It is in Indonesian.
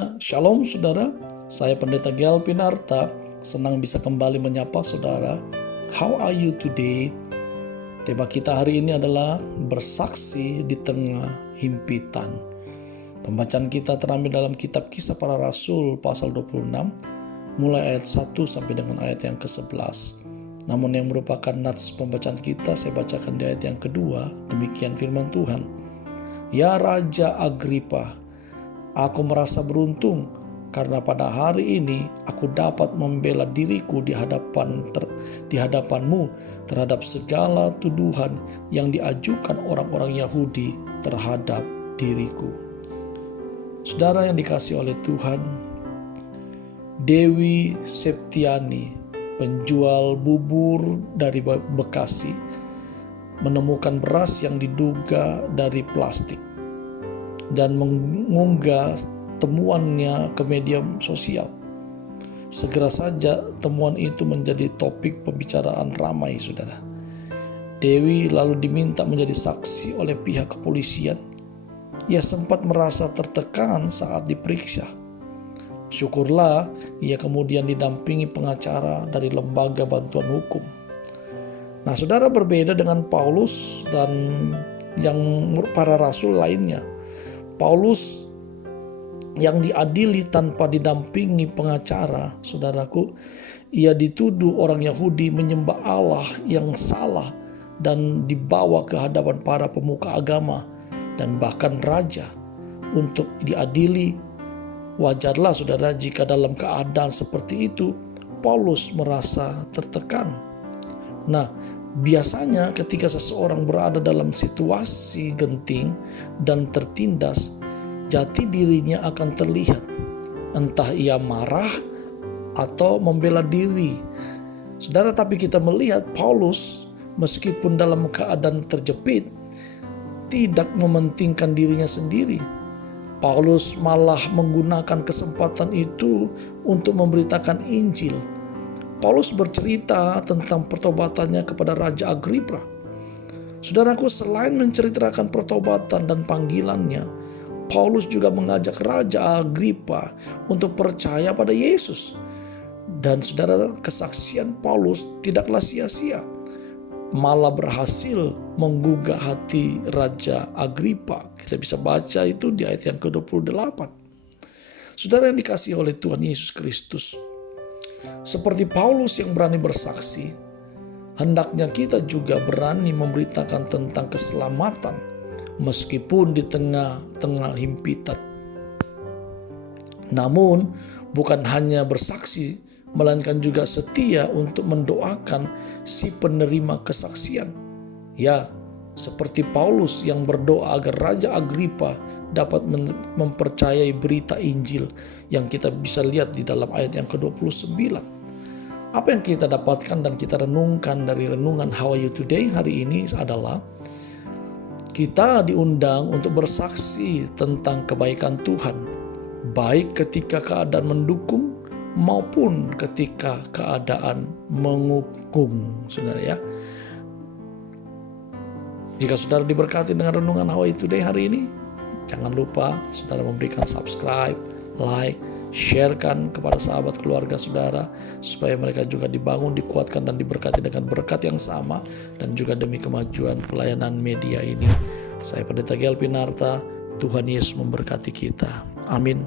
semuanya, Shalom saudara. Saya Pendeta Gel Pinarta, senang bisa kembali menyapa saudara. How are you today? Tema kita hari ini adalah bersaksi di tengah himpitan. Pembacaan kita terambil dalam kitab Kisah Para Rasul pasal 26, mulai ayat 1 sampai dengan ayat yang ke-11. Namun yang merupakan nats pembacaan kita, saya bacakan di ayat yang kedua. Demikian firman Tuhan. Ya Raja Agripa, aku merasa beruntung karena pada hari ini aku dapat membela diriku di hadapanmu terhadap segala tuduhan yang diajukan orang-orang Yahudi terhadap diriku. Saudara yang dikasihi oleh Tuhan, Dewi Septiani, penjual bubur dari Bekasi, menemukan beras yang diduga dari plastik dan mengunggah temuannya ke media sosial. Segera saja temuan itu menjadi topik pembicaraan ramai, saudara. Dewi lalu diminta menjadi saksi oleh pihak kepolisian. Ia sempat merasa tertekan saat diperiksa. Syukurlah ia kemudian didampingi pengacara dari lembaga bantuan hukum. Nah, saudara, berbeda dengan Paulus dan yang para rasul lainnya. Paulus yang diadili tanpa didampingi pengacara, saudaraku, ia dituduh orang Yahudi menyembah Allah yang salah dan dibawa ke hadapan para pemuka agama dan bahkan raja untuk diadili. Wajarlah saudara jika dalam keadaan seperti itu Paulus merasa tertekan. Nah, biasanya ketika seseorang berada dalam situasi genting dan tertindas, jati dirinya akan terlihat. Entah ia marah atau membela diri. Saudara, tapi kita melihat Paulus meskipun dalam keadaan terjepit, tidak mementingkan dirinya sendiri. Paulus malah menggunakan kesempatan itu untuk memberitakan Injil. Paulus bercerita tentang pertobatannya kepada Raja Agripa. Saudaraku, selain menceritakan pertobatan dan panggilannya, Paulus juga mengajak Raja Agripa untuk percaya pada Yesus. Dan saudara, kesaksian Paulus tidaklah sia-sia, malah berhasil menggugah hati Raja Agripa. Kita bisa baca itu di ayat yang ke-28. Saudara yang dikasihi oleh Tuhan Yesus Kristus, seperti Paulus yang berani bersaksi, hendaknya kita juga berani memberitakan tentang keselamatan meskipun di tengah-tengah himpitan. Namun bukan hanya bersaksi, melainkan juga setia untuk mendoakan si penerima kesaksian. Ya, seperti Paulus yang berdoa agar Raja Agripa dapat mempercayai berita Injil yang kita bisa lihat di dalam ayat yang ke-29. Apa yang kita dapatkan dan kita renungkan dari renungan How Are You Today hari ini adalah kita diundang untuk bersaksi tentang kebaikan Tuhan, baik ketika keadaan mendukung maupun ketika keadaan menghukum, saudara ya. Jika saudara diberkati dengan renungan How Are You Today hari ini, jangan lupa saudara memberikan subscribe, like, sharekan kepada sahabat keluarga saudara, supaya mereka juga dibangun, dikuatkan, dan diberkati dengan berkat yang sama, dan juga demi kemajuan pelayanan media ini. Saya Pendeta Gel Pinarta, Tuhan Yesus memberkati kita. Amin.